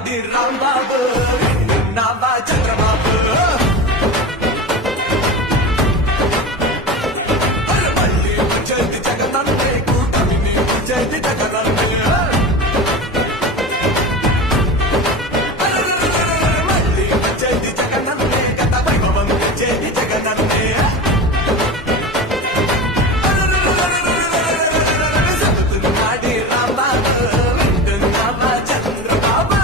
చదువుతున్నాడి రాంబాబు వింటున్నావా చంద్రబాబు మళ్ళీ వచ్చేది జగనన్నే కూటమిని వచ్చేది జగనన్నే మళ్ళీ వచ్చేది జగనన్నే గత వైభవం తెచ్చేది జగనన్నే చదువుతున్నాడి రాంబాబు వింటున్నావా చంద్రబాబు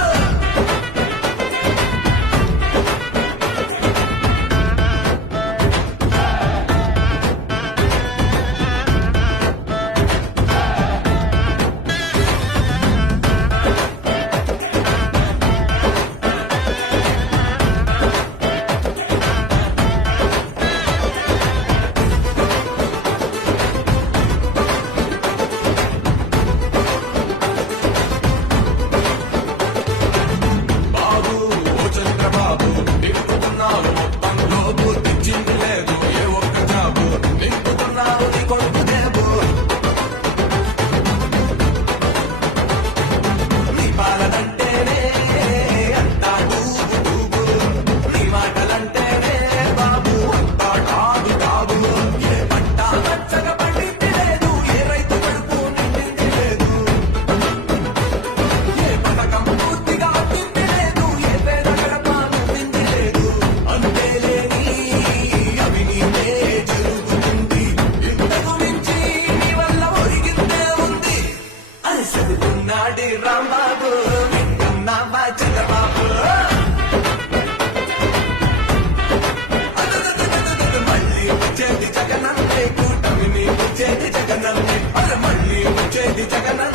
బాబు ఓ చంద్రబాబు నింపుతున్నారు మొత్తంలో గుర్తించింది లేదు ఏ ఒక్క జాబు నింపుతున్నారు నీ కొడుకు దేబు నీ పాలనంటేనే అంతా డూబు డూబు నీ మాటలంటేనే బాబు అంతా డాబు డాబు ఏ పంట పచ్చగా పండింది లేదు ఏ రైతు కడుపు నిండింది లేదు ఏ పథకం పూర్తిగా అందింది లేదు ఏ పేద గడప నిండింది లేదు అంతేలేని అవినీతే జరుగుతుంది ఇంతకు మించి నీ వల్ల ఒరిగిందే ఉంది అని చదువుతున్నాడి రాంబాబు వింటున్నావా చంద్రబాబు మళ్ళీ వచ్చేది జగనన్నే కూటమిని వచ్చేది జగనన్నే మళ్ళీ వచ్చేది జగనన్నే